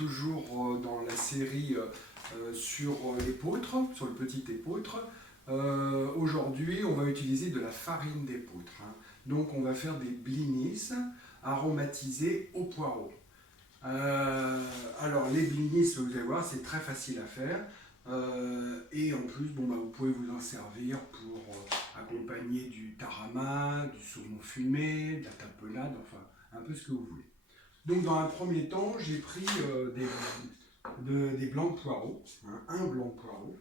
toujours dans la série sur l'épeautre, sur le petit épeautre. Aujourd'hui, on va utiliser de la farine d'épeautre. Donc, on va faire des blinis aromatisés au poireau. Alors, les blinis, vous allez voir, c'est très facile à faire. Et en plus, vous pouvez vous en servir pour accompagner du tarama, du saumon fumé, de la tapenade, enfin, un peu ce que vous voulez. Donc, dans un premier temps, j'ai pris des blancs de poireaux, un blanc de poireau.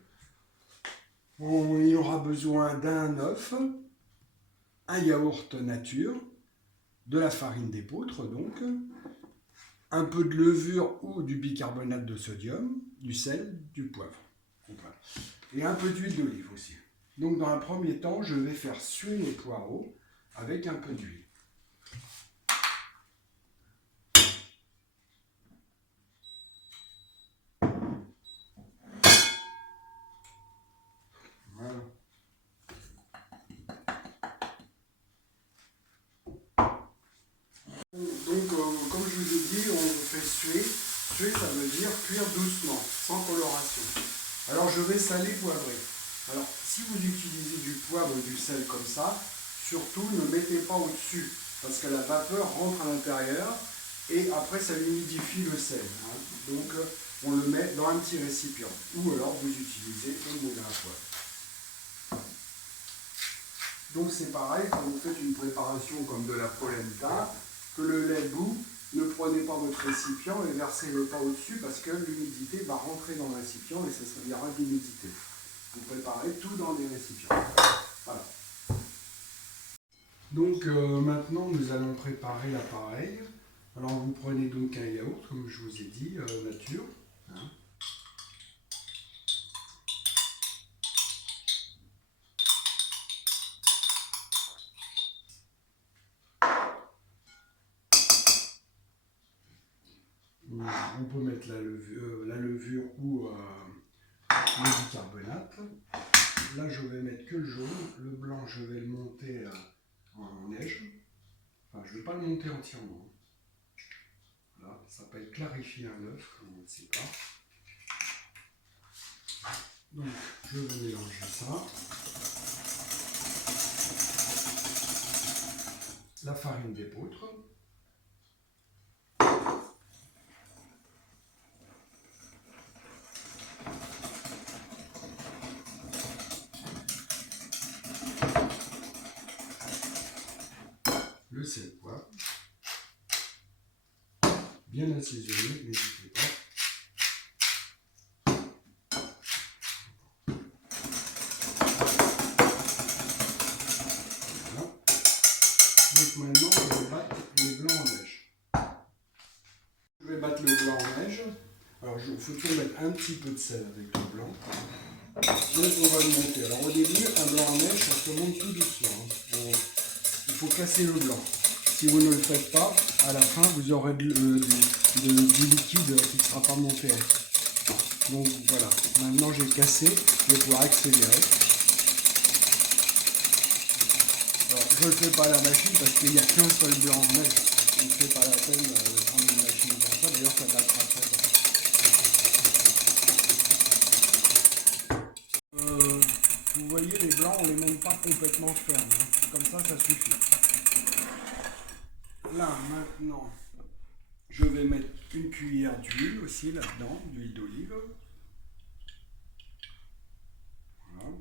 Il aura besoin d'un œuf, un yaourt nature, de la farine d'épeautre, donc, un peu de levure ou du bicarbonate de sodium, du sel, du poivre. Et un peu d'huile d'olive aussi. Donc, dans un premier temps, je vais faire suer les poireaux avec un peu d'huile. Voilà. Donc, comme je vous ai dit, on fait suer. Suer, ça veut dire cuire doucement, sans coloration. Alors, je vais saler, poivrer. Alors, si vous utilisez du poivre ou du sel comme ça, surtout ne mettez pas au-dessus, parce que la vapeur rentre à l'intérieur et après ça humidifie le sel. Donc, on le met dans un petit récipient. Ou alors, vous utilisez un moulin à poivre. Donc, c'est pareil, quand vous faites une préparation comme de la polenta, que le lait bout, ne prenez pas votre récipient et versez-le pas au-dessus parce que l'humidité va rentrer dans le récipient et ça servira d'humidité. Vous préparez tout dans des récipients. Voilà. Donc maintenant nous allons préparer l'appareil. Alors vous prenez donc un yaourt, comme je vous ai dit, nature. On peut mettre la levure ou le bicarbonate. Là, je vais mettre que le jaune. Le blanc, je vais le monter en neige. Enfin, je ne vais pas le monter entièrement. Voilà, ça s'appelle clarifier un œuf, comme on ne sait pas. Donc, je vais mélanger ça. La farine d'épeautre. Le sel poivre, bien assaisonné, n'hésitez pas. Voilà. Donc maintenant, je vais battre les blancs en neige. Je vais battre le blanc en neige. Alors il faut toujours mettre un petit peu de sel avec le blanc. Donc on va le monter. Alors au début, un blanc en neige, ça se monte tout doucement. Il faut casser le blanc. Si vous ne le faites pas, à la fin, vous aurez du liquide qui ne sera pas monté. Donc voilà, maintenant j'ai cassé, je vais pouvoir accélérer. Alors, je ne le fais pas à la machine parce qu'il n'y a qu'un seul blanc en neige. Donc c'est pas la peine de prendre une machine pour ça, d'ailleurs ça date après. Vous voyez, les blancs, on ne les monte pas complètement fermes. Comme ça suffit. Là, maintenant, je vais mettre une cuillère d'huile aussi là-dedans, d'huile d'olive. Voilà.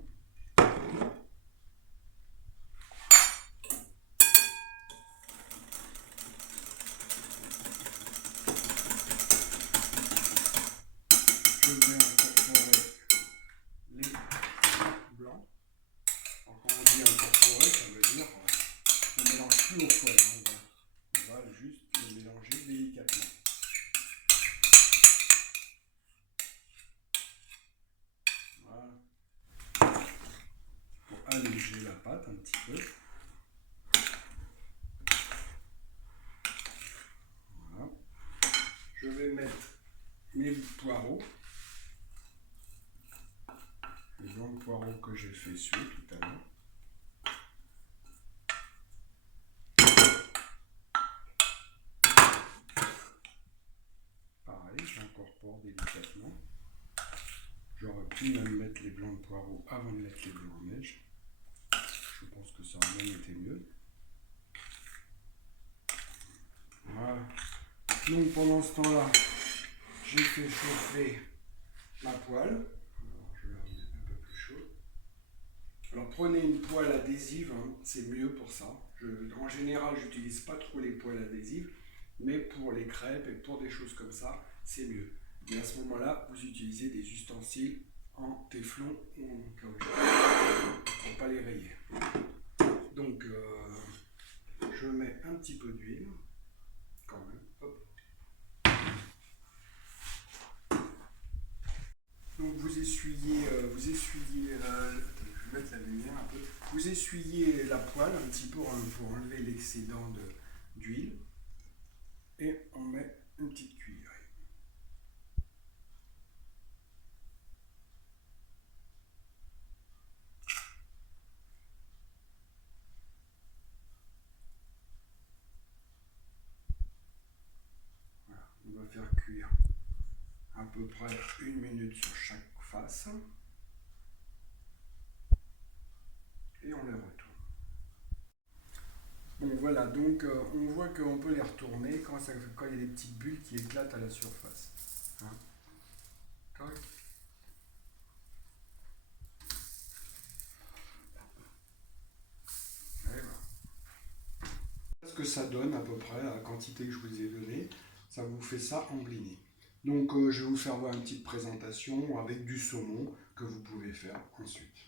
Je vais incorporer les blancs. Alors, quand on dit incorporer, ça veut dire qu'on ne mélange plus au fouet. On va juste le mélanger délicatement. Voilà. Pour alléger la pâte un petit peu. Voilà. Je vais mettre mes poireaux. Les blancs de poireaux que j'ai fait suer tout à l'heure. Pareil, j'incorpore pu même mettre les blancs de poireaux avant de mettre les blancs-neiges. Je pense que ça aurait même été mieux. Voilà. Donc pendant ce temps-là, j'ai fait chauffer ma poêle. Alors, je vais la remettre un peu plus chaude. Alors prenez une poêle adhésive, hein, c'est mieux pour ça. En général, j'utilise pas trop les poêles adhésives, mais pour les crêpes et pour des choses comme ça, c'est mieux. Et à ce moment-là, vous utilisez des ustensiles en téflon ou en caoutchouc pour pas les rayer. Donc, je mets un petit peu d'huile, quand même. Hop. Donc vous essuyez, je vais mettre la lumière un peu. Vous essuyez la poêle un petit peu pour enlever l'excédent d'huile. Et on met une petite cuillerée. Voilà, on va faire cuire à peu près 1 minute sur chaque face. Et on les retourne. Bon voilà, donc on voit qu'on peut les retourner quand il y a des petites bulles qui éclatent à la surface. Hein. Ce que ça donne à peu près, la quantité que je vous ai donnée, ça vous fait ça en blini. Donc je vais vous faire voir une petite présentation avec du saumon que vous pouvez faire ensuite.